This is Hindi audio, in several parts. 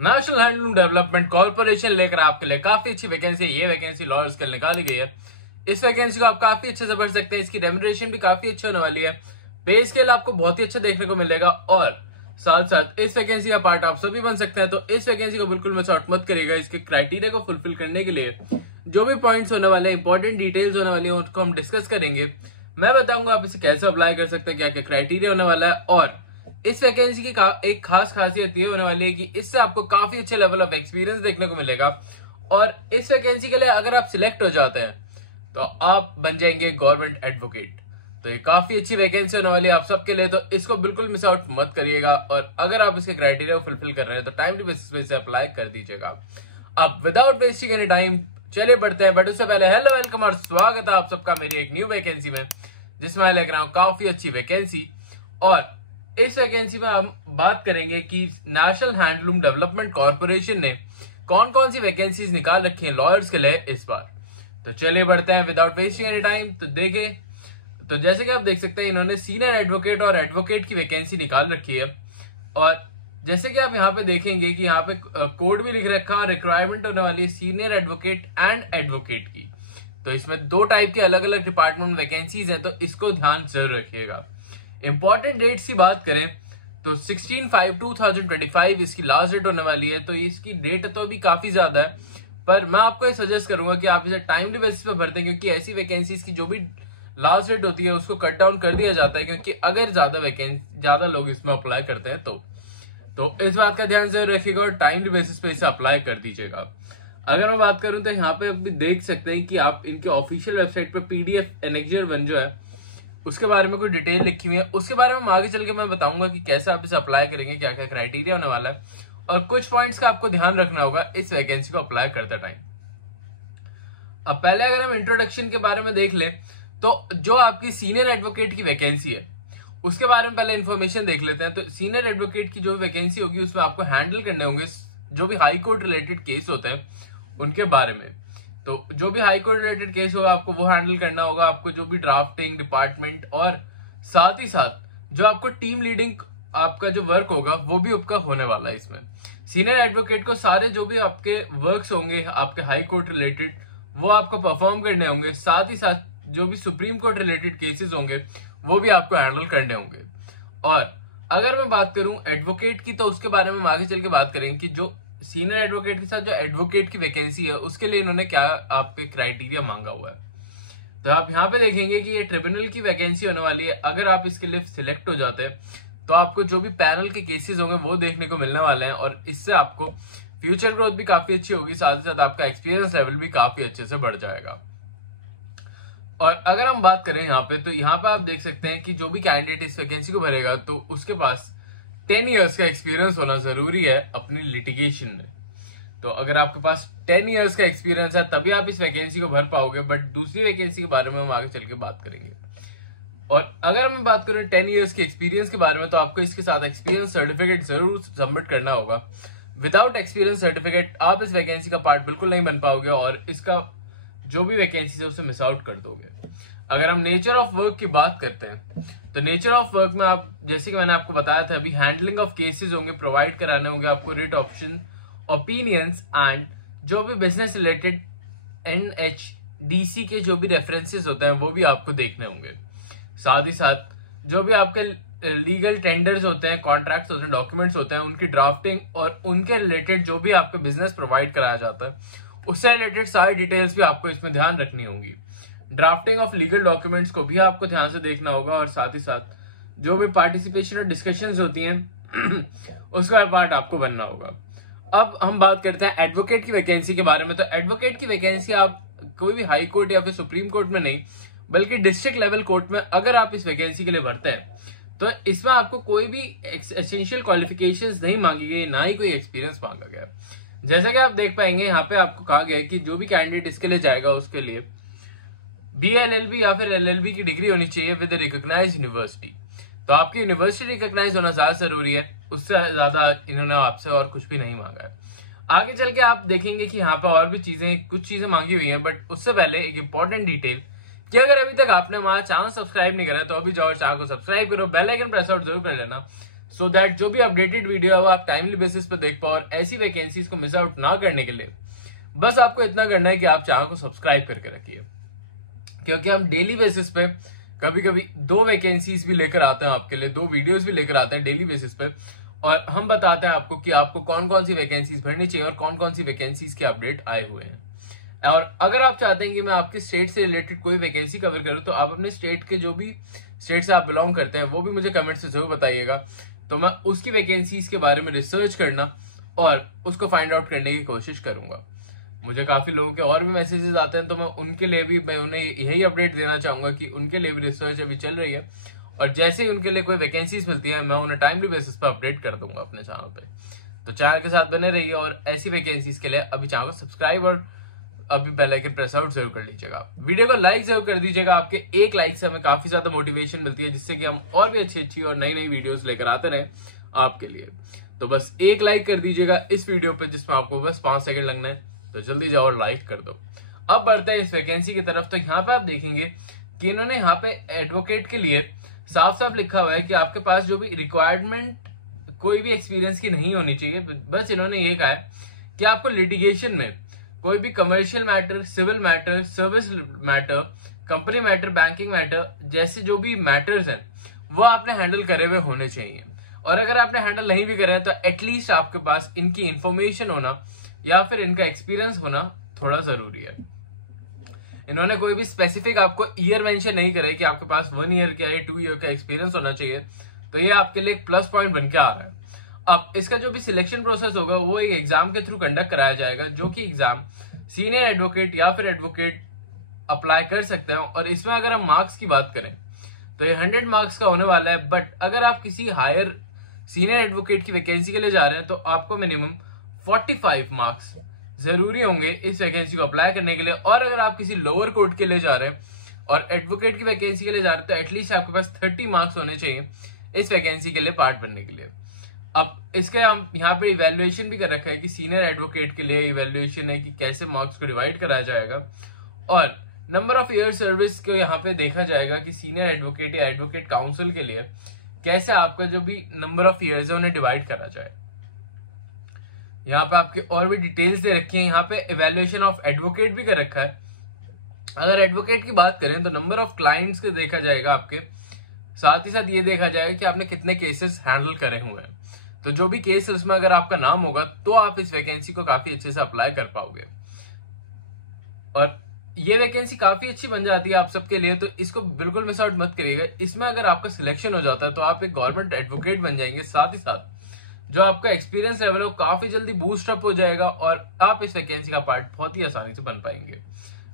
नेशनल हैंडलूम डेवलपमेंट कॉर्पोरेशन लेकर आपके लिए काफी अच्छी वैकेंसी है। ये वैकेंसी लॉयर्स के लिए निकाली गई है। इस वैकेंसी को आप काफी अच्छे से भर सकते हैं। इसकी रेम्युनरेशन भी काफी अच्छी होने वाली है। पे स्केल आपको बहुत ही अच्छा देखने को मिलेगा और साथ साथ इस वैकेंसी का पार्ट आप सभी बन सकते हैं। तो इस वैकेंसी को बिल्कुल मिस आउट मत करिएगा। इसके क्राइटेरिया को फुलफिल करने के लिए जो भी पॉइंट्स होने वाले, इंपॉर्टेंट डिटेल्स होने वाली है, उनको हम डिस्कस करेंगे। मैं बताऊंगा आप इसे कैसे अप्लाई कर सकते हैं, क्या क्या क्राइटेरिया होने वाला है। और इस वैकेंसी की एक खास खासियत ये होने वाली है कि इससे आपको काफी अच्छे लेवल ऑफ एक्सपीरियंस देखने को मिलेगा। और इस वैकेंसी के लिए अगर आप सिलेक्ट हो जाते हैं तो आप बन जाएंगे गवर्नमेंट एडवोकेट। तो ये काफी अच्छी वैकेंसी होने वाली है आप सबके लिए। तो इसको बिल्कुल मिस आउट मत करिएगा। और अगर आप इसके क्राइटेरिया को फुलफिल कर रहे हैं तो टाइमली बेसिस पे इसे अप्लाई कर दीजिएगा। अब विदाउट वेस्टिंग एनी टाइम चलिए बढ़ते हैं। बट उससे पहले हेलो, वेलकम और स्वागत है आप सबका मेरी एक न्यू वैकेंसी में, जिसमें मैं लेकर आया हूं काफी अच्छी वैकेंसी। और इस वैकेंसी में हम बात करेंगे कि नेशनल हैंडलूम डेवलपमेंट कॉर्पोरेशन ने कौन कौन सी वैकेंसीज निकाल रखी हैं लॉयर्स के लिए इस बार। तो चलिए बढ़ते हैं विदाउट वेस्टिंग एनी टाइम। तो देखें, तो जैसे कि आप देख सकते हैं इन्होंने सीनियर एडवोकेट और एडवोकेट की वैकेंसी निकाल रखी है। और जैसे कि आप यहाँ पे देखेंगे कि यहाँ पे कोड भी लिख रखा है, रिक्वायरमेंट होने वाली है सीनियर एडवोकेट एंड एडवोकेट की। तो इसमें दो टाइप के अलग अलग डिपार्टमेंट वैकेंसीज हैं, तो इसको ध्यान जरूर रखिएगा। इंपॉर्टेंट डेट्स की बात करें तो 16/5/2025 इसकी लास्ट डेट होने वाली है। तो इसकी डेट तो अभी काफी ज्यादा है, पर मैं आपको ये सजेस्ट करूंगा कि आप इसे टाइमली बेसिस पे भरते हैं, क्योंकि ऐसी वैकेंसीज की जो भी लास्ट डेट होती है उसको कट डाउन कर दिया जाता है, क्योंकि अगर ज्यादा लोग इसमें अप्लाई करते हैं तो इस बात का ध्यान जरूर रखिएगा और टाइमली बेसिस पे इसे अप्लाई कर दीजिएगा। अगर मैं बात करूं तो यहाँ पे अभी देख सकते हैं कि आप इनके ऑफिशियल वेबसाइट पे PDF एनेक्जर 1 जो है उसके बारे में कोई डिटेल लिखी हुई है। उसके बारे में आगे चल के मैं बताऊंगा कि कैसे आप इसे अप्लाई करेंगे, क्या क्या क्राइटेरिया होने वाला है और कुछ पॉइंट्स का आपको ध्यान रखना होगा इस वैकेंसी को अप्लाई करते टाइम। अब पहले अगर हम इंट्रोडक्शन के बारे में देख ले तो जो आपकी सीनियर एडवोकेट की वैकेंसी है उसके बारे में पहले इन्फॉर्मेशन देख लेते हैं। तो सीनियर एडवोकेट की जो वैकेंसी होगी उसमें आपको हैंडल करने होंगे जो भी हाई कोर्ट रिलेटेड केस होते हैं उनके बारे में। तो जो भी हाई कोर्ट रिलेटेड केस होगा आपको वो हैंडल करना होगा। आपको जो भी ड्राफ्टिंग डिपार्टमेंट और साथ ही साथ जो आपको टीम लीडिंग आपका जो वर्क होगा वो भी आपका होने वाला है इसमें। सीनियर एडवोकेट को सारे जो भी आपके वर्क्स होंगे आपके हाई कोर्ट रिलेटेड वो आपको परफॉर्म करने होंगे। साथ ही साथ जो भी सुप्रीम कोर्ट रिलेटेड केसेस होंगे वो भी आपको हैंडल करने होंगे। और अगर मैं बात करूं एडवोकेट की तो उसके बारे में हम आगे चल के बात करेंगे कि जो सीनियर एडवोकेट के साथ जो एडवोकेट की वैकेंसी है उसके लिए इन्होंने क्या आपके क्राइटेरिया मांगा हुआ है। तो आप यहाँ पे देखेंगे कि ये ट्रिब्यूनल की वैकेंसी होने वाली है। अगर आप इसके लिए सिलेक्ट हो जाते हैं तो आपको जो भी पैनल के केसेस होंगे वो देखने को मिलने वाले हैं और इससे आपको फ्यूचर ग्रोथ भी काफी अच्छी होगी। साथ ही साथ आपका एक्सपीरियंस लेवल भी काफी अच्छे से बढ़ जाएगा। और अगर हम बात करें यहाँ पे यहाँ पे आप देख सकते हैं कि जो भी कैंडिडेट इस वैकेंसी को भरेगा तो उसके पास 10 इयर्स का एक्सपीरियंस होना जरूरी है अपनी लिटिगेशन में। तो अगर आपके पास 10 इयर्स का एक्सपीरियंस है तभी आप इस वैकेंसी को भर पाओगे। बट दूसरी वैकेंसी के बारे में हम आगे चल के बात करेंगे। और अगर मैं बात करूं 10 इयर्स के एक्सपीरियंस के बारे में तो आपको इसके साथ एक्सपीरियंस सर्टिफिकेट जरूर सबमिट करना होगा। विदाउट एक्सपीरियंस सर्टिफिकेट आप इस वैकेंसी का पार्ट बिल्कुल नहीं बन पाओगे और इसका जो भी वैकेंसी है उसे मिस आउट कर दोगे। अगर हम नेचर ऑफ वर्क की बात करते हैं तो नेचर ऑफ वर्क में आप जैसे कि मैंने आपको बताया था अभी हैंडलिंग ऑफ केसेस होंगे, प्रोवाइड कराने होंगे आपको रिट ऑप्शन, ओपिनियंस एंड जो भी बिजनेस रिलेटेड NHDC के जो भी रेफरेंसेस होते हैं वो भी आपको देखने होंगे। साथ ही साथ जो भी आपके लीगल टेंडर्स होते हैं, कॉन्ट्रैक्ट्स होते हैं, डॉक्यूमेंट्स होते हैं, उनकी ड्राफ्टिंग और उनके रिलेटेड जो भी आपका बिजनेस प्रोवाइड कराया जाता है उससे रिलेटेड सारी डिटेल्स भी आपको इसमें ध्यान रखनी होंगी। ड्राफ्टिंग ऑफ लीगल डॉक्यूमेंट्स को भी आपको ध्यान से देखना होगा और साथ ही साथ जो भी पार्टिसिपेशन और डिस्कशंस होती हैं उसका पार्ट आपको बनना होगा। अब हम बात करते हैं एडवोकेट की वैकेंसी के बारे में। तो एडवोकेट की वैकेंसी आप कोई भी हाई कोर्ट या फिर सुप्रीम कोर्ट में नहीं बल्कि डिस्ट्रिक्ट लेवल कोर्ट में अगर आप इस वैकेंसी के लिए भरते हैं तो इसमें आपको कोई भी एसेंशियल क्वालिफिकेशंस नहीं मांगी गई, ना ही कोई एक्सपीरियंस मांगा गया। जैसा कि आप देख पाएंगे यहाँ पे आपको कहा गया है कि जो भी कैंडिडेट इसके लिए जाएगा उसके लिए BLLB या फिर LLB की डिग्री होनी चाहिए विद रिकॉग्नाइज्ड यूनिवर्सिटी। तो आपकी यूनिवर्सिटी रिकॉग्नाइज होना ज्यादा जरूरी है, उससे ज्यादा इन्होंने आपसे और कुछ भी नहीं मांगा है। आगे चल के आप देखेंगे कि यहाँ पे और भी कुछ चीजें मांगी हुई हैं। बट उससे पहले एक इंपॉर्टेंट डिटेल कि अगर अभी तक आपने हमारा चैनल सब्सक्राइब नहीं करा तो अभी जाओ चैनल को सब्सक्राइब करो, बेल आइकन प्रेस आउट जरूर कर लेना सो दैट जो भी अपडेटेड वीडियो है वो आप टाइमली बेसिस पे देख पाओ। और ऐसी वैकेंसीज को मिस आउट ना करने के लिए बस आपको इतना करना है कि आप चैनल को सब्सक्राइब करके रखिए, क्योंकि हम डेली बेसिस पे कभी कभी 2 वैकेंसीज भी लेकर आते हैं आपके लिए, 2 वीडियोस भी लेकर आते हैं डेली बेसिस पे, और हम बताते हैं आपको कि आपको कौन कौन सी वैकेंसीज भरनी चाहिए और कौन कौन सी वैकेंसीज के अपडेट आए हुए हैं। और अगर आप चाहते हैं कि मैं आपके स्टेट से रिलेटेड कोई वैकेंसी कवर करूं, तो आप अपने स्टेट के जो भी स्टेट से आप बिलोंग करते हैं वो भी मुझे कमेंट से जरूर बताइएगा, तो मैं उसकी वैकेंसीज के बारे में रिसर्च करना और उसको फाइंड आउट करने की कोशिश करूंगा। मुझे काफी लोगों के और भी मैसेजेस आते हैं, तो मैं उनके लिए भी मैं उन्हें यही अपडेट देना चाहूंगा कि उनके लिए भी रिसर्च अभी चल रही है, और जैसे ही उनके लिए कोई वैकेंसीज मिलती है मैं उन्हें टाइमली बेसिस पर अपडेट कर दूंगा अपने चैनल पे। तो चैनल के साथ बने रहिए और ऐसी वैकेंसीज के लिए अभी चैनल को सब्सक्राइब और अभी बेल आइकन प्रेस आउट जरूर कर लीजिएगा। वीडियो को लाइक जरूर कर दीजिएगा, आपके एक लाइक से हमें काफी ज्यादा मोटिवेशन मिलती है, जिससे कि हम और भी अच्छी और नई नई वीडियोस लेकर आते रहे आपके लिए। तो बस एक लाइक कर दीजिएगा इस वीडियो पे, जिसमें आपको बस 5 सेकंड लगना है, तो जल्दी जाओ और लाइक कर दो। अब बढ़ते हैं इस वैकेंसी की तरफ। तो यहाँ पे आप देखेंगे कि इन्होंने यहाँ पे एडवोकेट के लिए साफ साफ लिखा हुआ है कि आपके पास जो भी रिक्वायरमेंट कोई भी एक्सपीरियंस की नहीं होनी चाहिए। बस इन्होंने ये कहा है कि आपको लिटिगेशन में कोई भी commercial matter, civil matter, service matter, company matter, banking matter जैसे जो भी मैटर्स हैं वो आपने हैंडल करे हुए होने चाहिए। और अगर आपने हैंडल नहीं भी करे हैं तो एटलीस्ट आपके पास इनकी इंफॉर्मेशन होना या फिर इनका एक्सपीरियंस होना थोड़ा जरूरी है। इन्होंने कोई भी स्पेसिफिक आपको ईयर मेंशन नहीं करे कि आपके पास 1 ईयर का या 2 ईयर का एक्सपीरियंस होना चाहिए, तो ये आपके लिए एक प्लस पॉइंट बन के आ रहा है। अब इसका जो भी सिलेक्शन प्रोसेस होगा वो एक एग्जाम के थ्रू कंडक्ट कराया जाएगा, जो कि एग्जाम सीनियर एडवोकेट या फिर एडवोकेट अप्लाई कर सकते हैं। और इसमें अगर हम मार्क्स की बात करें तो ये 100 मार्क्स का होने वाला है। बट अगर आप किसी हायर सीनियर एडवोकेट की वैकेंसी के लिए जा रहे हैं तो आपको मिनिमम 45 मार्क्स जरूरी होंगे इस वैकेंसी को अप्लाई करने के लिए। और अगर आप किसी लोअर कोर्ट के लिए जा रहे हैं और एडवोकेट की वैकेंसी के लिए जा रहे हैं तो एटलीस्ट आपके पास 30 मार्क्स होने चाहिए इस वैकेंसी के लिए पार्ट बनने के लिए। अब इसके हम यहाँ पे इवेल्युएशन भी कर रखा है कि सीनियर एडवोकेट के लिए इवेल्युएशन है कि कैसे मार्क्स को डिवाइड कराया जाएगा, और नंबर ऑफ ईयर सर्विस को यहाँ पे देखा जाएगा कि सीनियर एडवोकेट या एडवोकेट काउंसिल के लिए कैसे आपका जो भी नंबर ऑफ ईयर्स है उन्हें डिवाइड करा जाए। यहाँ पे आपके और भी डिटेल्स दे रखी है। यहाँ पे इवेल्युएशन ऑफ एडवोकेट भी कर रखा है। अगर एडवोकेट की बात करें तो नंबर ऑफ क्लाइंट्स को देखा जाएगा आपके, साथ ही साथ ये देखा जाएगा कि आपने कितने केसेस हैंडल करे हुए हैं। तो जो भी केस उसमें अगर आपका नाम होगा तो आप इस वैकेंसी को काफी अच्छे से अप्लाई कर पाओगे। और ये वैकेंसी काफी अच्छी बन जाती है आप सबके लिए, तो इसको बिल्कुल मिस आउट मत करिएगा। इसमें अगर आपका सिलेक्शन हो जाता है तो आप एक गवर्नमेंट एडवोकेट बन जाएंगे, साथ ही साथ जो आपका एक्सपीरियंस लेवल है वो काफी जल्दी बूस्ट अप हो जाएगा और आप इस वैकेंसी का पार्ट बहुत ही आसानी से बन पाएंगे।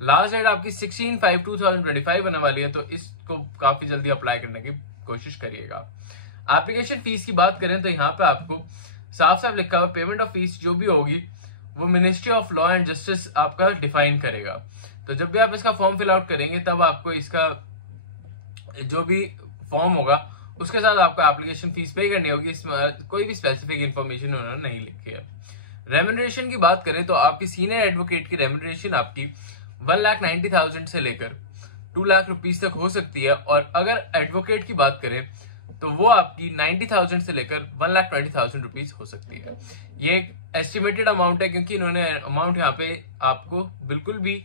लास्ट डेट आपकी 16/5/2025 होने वाली है, तो इसको काफी जल्दी अप्लाई करने की कोशिश करिएगा। एप्लीकेशन फीस की बात करें तो यहाँ पे आपको साफ साफ लिखा हुआ पेमेंट ऑफ फीस जो भी होगी वो ministry of law and justice आपका डिफाइन करेगा। तो जब भी आप इसका फॉर्म फिल आउट करेंगे तब आपको इसका जो भी फॉर्म होगा उसके साथ आपको एप्लीकेशन फीस पे करनी होगी। इसमें कोई भी स्पेसिफिक इन्फॉर्मेशन उन्होंने नहीं लिखी है। रेम्यूनरेशन की बात करें तो आपकी सीनियर एडवोकेट की रेम्यूनरेशन आपकी 1,90,000 से लेकर 2 लाख रुपीज तक हो सकती है, और अगर एडवोकेट की बात करें तो वो आपकी 90,000 से लेकर 1,20,000 रुपीज हो सकती है। ये एक एस्टिमेटेड अमाउंट है, क्योंकि इन्होंने अमाउंट यहाँ पे आपको बिल्कुल भी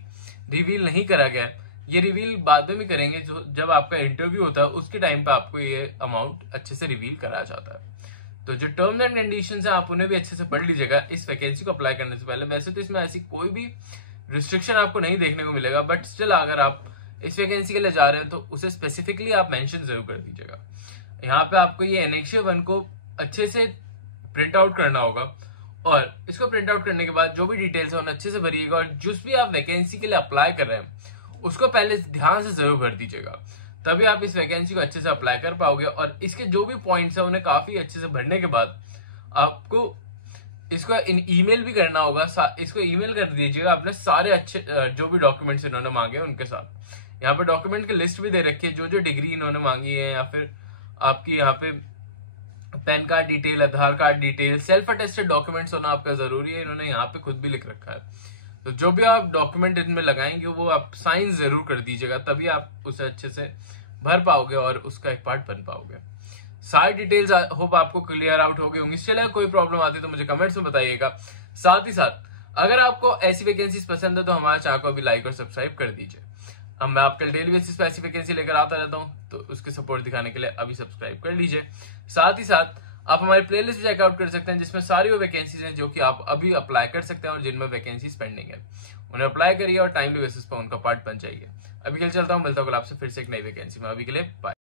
रिवील नहीं करा गया है। ये रिवील बाद में भी करेंगे, जो जब आपका इंटरव्यू होता है उसके टाइम पे आपको ये अमाउंट अच्छे से रिवील कराया जाता है। तो जो टर्म्स एंड कंडीशंस है आप उन्हें भी अच्छे से पढ़ लीजिएगा इस वैकेंसी को अप्लाई करने से पहले। वैसे तो इसमें ऐसी कोई भी रिस्ट्रिक्शन आपको नहीं देखने को मिलेगा, बट स्टिल अगर आप इस वैकेंसी के लिए जा रहे हैं तो उसे स्पेसिफिकली आप मेंशन जरूर कर दीजिएगा। यहाँ पे आपको ये एनेक्शिया 1 को अच्छे से प्रिंट आउट करना होगा, और इसको प्रिंट आउट करने के बाद जो भी डिटेल्स है उन्हें अच्छे से भरिएगा, और जिस भी आप वैकेंसी के लिए अप्लाई कर रहे हैं उसको पहले ध्यान से जरूर भर दीजिएगा, तभी आप इस वैकेंसी को अच्छे से अप्लाई कर पाओगे। और इसके जो भी पॉइंट्स है उन्हें काफी अच्छे से भरने के बाद आपको इसको ईमेल भी करना होगा। इसको ईमेल कर दीजिएगा अपने सारे अच्छे जो भी डॉक्यूमेंट्स इन्होंने मांगे उनके साथ। यहाँ पे डॉक्यूमेंट की लिस्ट भी दे रखी है, जो जो डिग्री इन्होंने मांगी है, या फिर आपकी यहाँ पे PAN card detail, Aadhaar card detail, self attested documents होना आपका जरूरी है। इन्होंने यहाँ पे खुद भी लिख रखा है। तो जो भी आप डॉक्यूमेंट इनमें लगाएंगे वो आप साइन जरूर कर दीजिएगा, तभी आप उसे अच्छे से भर पाओगे और उसका एक पार्ट बन पाओगे। सारी डिटेल्स होप आपको क्लियर आउट हो गई होंगी। चलिए कोई प्रॉब्लम आती है तो मुझे कमेंट्स में बताइएगा। साथ ही साथ अगर आपको ऐसी वैकेंसीज पसंद है तो हमारे चैनल को अभी लाइक और सब्सक्राइब कर दीजिए। अब मैं आपके डेली बेसिस पे ऐसी वैकेंसी लेकर आता रहता हूँ, तो उसके सपोर्ट दिखाने के लिए अभी सब्सक्राइब कर लीजिए। साथ ही साथ आप हमारी प्लेलिस्ट चेकआउट कर सकते हैं, जिसमें सारी वो वैकेंसीज हैं जो कि आप अभी अप्लाई कर सकते हैं और जिनमें वैकेंसीज पेंडिंग है, उन्हें अप्लाई करिए और टाइमली बेसिस पर उनका पार्ट बन जाइए। अभी के लिए चलता हूँ, मिलता हूँ कल आपसे फिर से एक नई वैकेंसी में। अभी के लिए बाय।